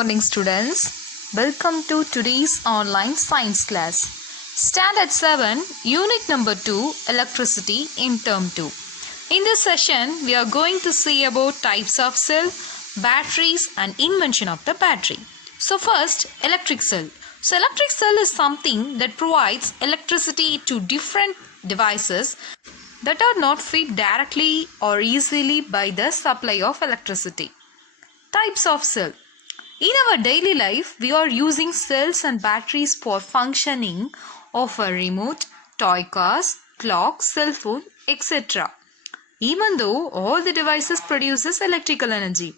morning, students. Welcome to today's online science class. Standard 7, Unit number 2, Electricity in Term 2. In this session, we are going to see about types of cell, batteries and invention of the battery. So first, electric cell. So electric cell is something that provides electricity to different devices that are not fed directly or easily by the supply of electricity. Types of cell. In our daily life, we are using cells and batteries for functioning of a remote, toy cars, clock, cell phone, etc. Even though all the devices produces electrical energy.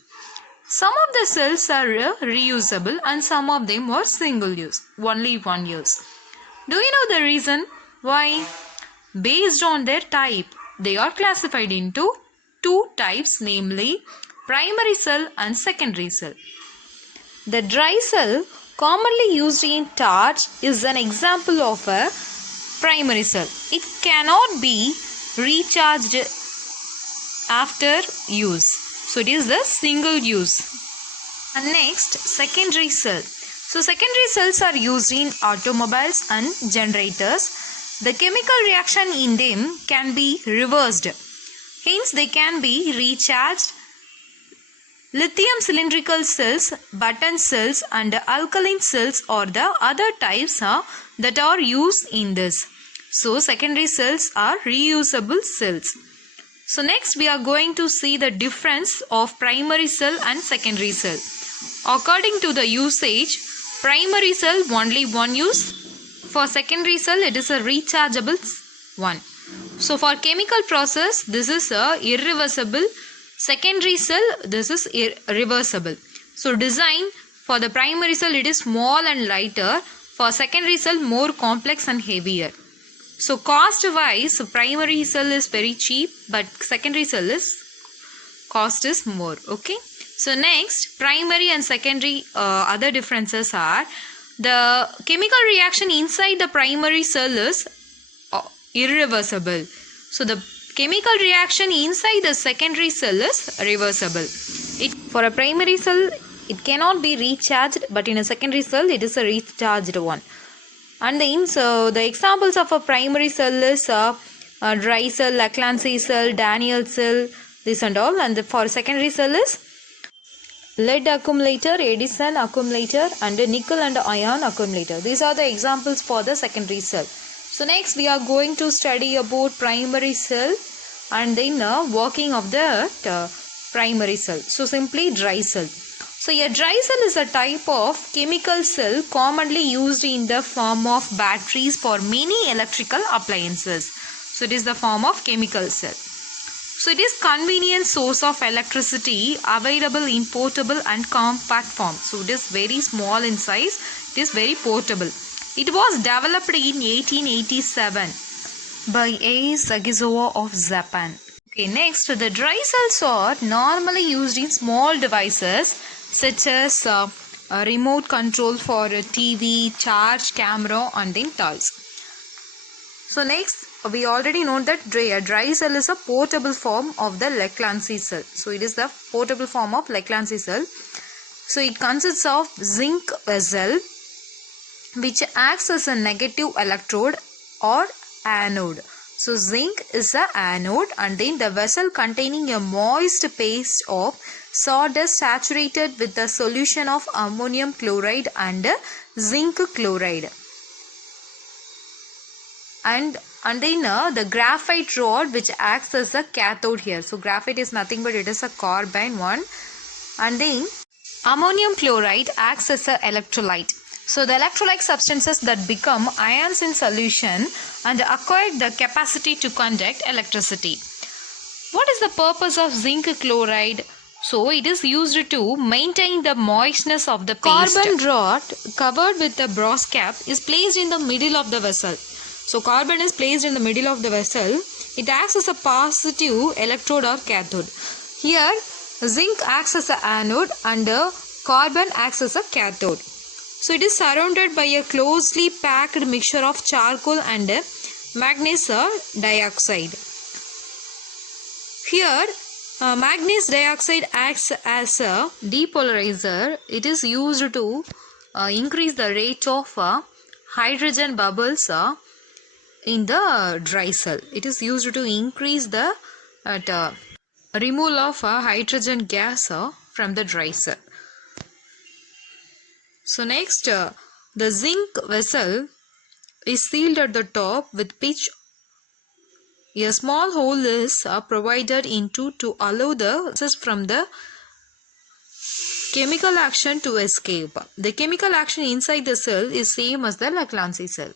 Some of the cells are reusable and some of them are single use, only one use. Do you know the reason why? Based on their type, they are classified into two types, namely primary cell and secondary cell. The dry cell, commonly used in torch, is an example of a primary cell. It cannot be recharged after use. So it is the single use. And next, secondary cell. So secondary cells are used in automobiles and generators. The chemical reaction in them can be reversed. Hence, they can be recharged. Lithium cylindrical cells, button cells and alkaline cells are the other types that are used in this. So secondary cells are reusable cells. So next we are going to see the difference of primary cell and secondary cell. According to the usage, primary cell only one use. For secondary cell it is a rechargeable one. So for chemical process this is a irreversible. Secondary cell, this is reversible. So design for the primary cell, it is small and lighter. For secondary cell, more complex and heavier. So cost wise, primary cell is very cheap, but secondary cell is cost is more. Okay. So next, primary and secondary other differences are the chemical reaction inside the primary cell is irreversible. So the chemical reaction inside the secondary cell is reversible. For a primary cell, it cannot be recharged, but in a secondary cell, it is a recharged one. And the examples of a primary cell is dry cell, Laclancy cell, Daniell cell, this and all. And for secondary cell is lead accumulator, Edison accumulator, and nickel and iron accumulator. These are the examples for the secondary cell. So next we are going to study about primary cell and then working of the primary cell. So simply dry cell. So a dry cell is a type of chemical cell commonly used in the form of batteries for many electrical appliances. So it is the form of chemical cell. So it is convenient source of electricity available in portable and compact form. So it is very small in size. It is very portable. It was developed in 1887 by A. Sagizawa of Japan. Okay, next, the dry cells are normally used in small devices such as a remote control for a TV, charge, camera and then toys. So next, we already know that a dry cell is a portable form of the Laclancy cell. So it is the portable form of Laclancy cell. So it consists of zinc vessel which acts as a negative electrode or anode. So zinc is the anode and then the vessel containing a moist paste of sawdust saturated with a solution of ammonium chloride and zinc chloride. And then the graphite rod which acts as a cathode here. So graphite is nothing but it is a carbon one. And then ammonium chloride acts as an electrolyte. So the electrolyte substances that become ions in solution and acquire the capacity to conduct electricity. What is the purpose of zinc chloride? So it is used to maintain the moistness of the paste. Carbon rod covered with a brass cap is placed in the middle of the vessel. So carbon is placed in the middle of the vessel. It acts as a positive electrode or cathode. Here zinc acts as an anode and carbon acts as a cathode. So it is surrounded by a closely packed mixture of charcoal and magnesium dioxide. Here Magnesium dioxide acts as a depolarizer. It is used to increase the rate of hydrogen bubbles in the dry cell. It is used to increase the removal of hydrogen gas from the dry cell. So next, the zinc vessel is sealed at the top with pitch. A small hole is provided into to allow the gases from the chemical action to escape. The chemical action inside the cell is same as the Lagrange cell.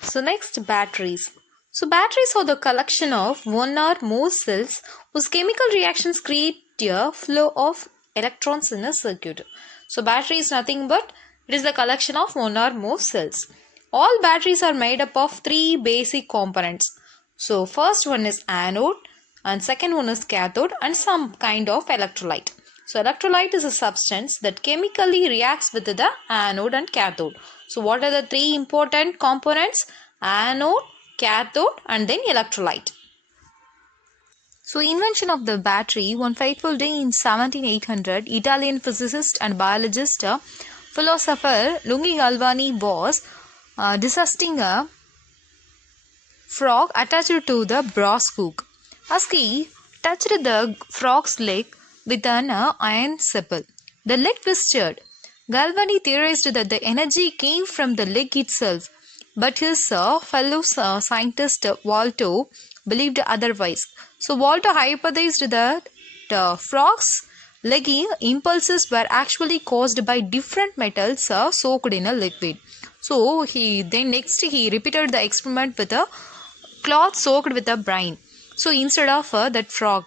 So next, batteries. So batteries are the collection of one or more cells whose chemical reactions create a flow of electrons in a circuit. So battery is nothing but it is the collection of one or more cells. All batteries are made up of three basic components. So first one is anode and second one is cathode and some kind of electrolyte. So electrolyte is a substance that chemically reacts with the anode and cathode. So what are the three important components? Anode, cathode and then electrolyte. So invention of the battery. One fateful day in 1700, Italian physicist and biologist, philosopher Luigi Galvani was dissecting a frog attached to the brass hook. As he touched the frog's leg with an iron sepal, the leg twisted. Galvani theorized that the energy came from the leg itself, but his fellow scientist Walto believed otherwise. So Walto hypothesized that the frog's leg impulses were actually caused by different metals soaked in a liquid. So he repeated the experiment with a cloth soaked with a brine. So instead of that frog,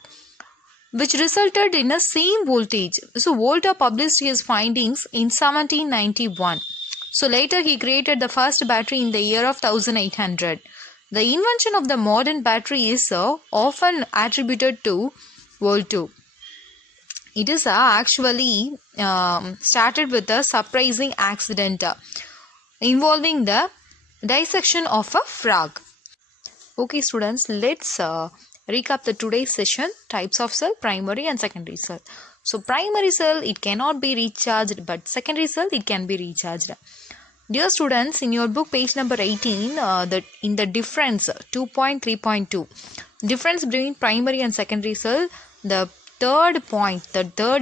which resulted in a same voltage. So Volta published his findings in 1791. So later he created the first battery in the year of 1800. The invention of the modern battery is often attributed to Volta. It is actually started with a surprising accident involving the dissection of a frog. Okay students, let's recap the today's session. Types of cell: primary and secondary cell. So primary cell, it cannot be recharged, but secondary cell, it can be recharged. Dear students, in your book page number 18, in the difference 2.3.2, difference between primary and secondary cell, the third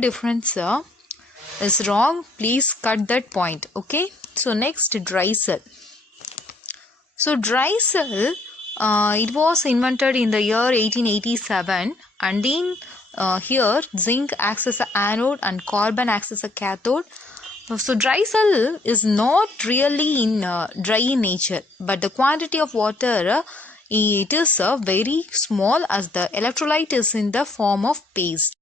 difference is wrong. Please cut that point. Okay. So next, dry cell. So dry cell, it was invented in the year 1887, and in here zinc acts as an anode and carbon acts as a cathode. So dry cell is not really in dry in nature, but the quantity of water it is very small, as the electrolyte is in the form of paste.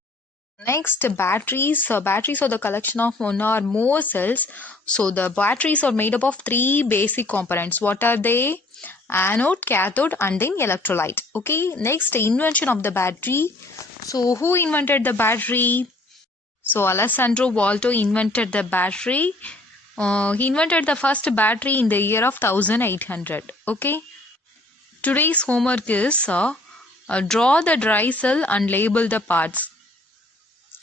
Next, batteries. Batteries are the collection of one or more cells. So the batteries are made up of three basic components. What are they? Anode, cathode and then electrolyte. Okay. Next, invention of the battery. So who invented the battery? So Alessandro Volta invented the battery. He invented the first battery in the year of 1800. Okay. Today's homework is draw the dry cell and label the parts.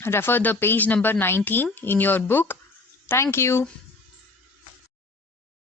Refer the page number 19 in your book. Thank you.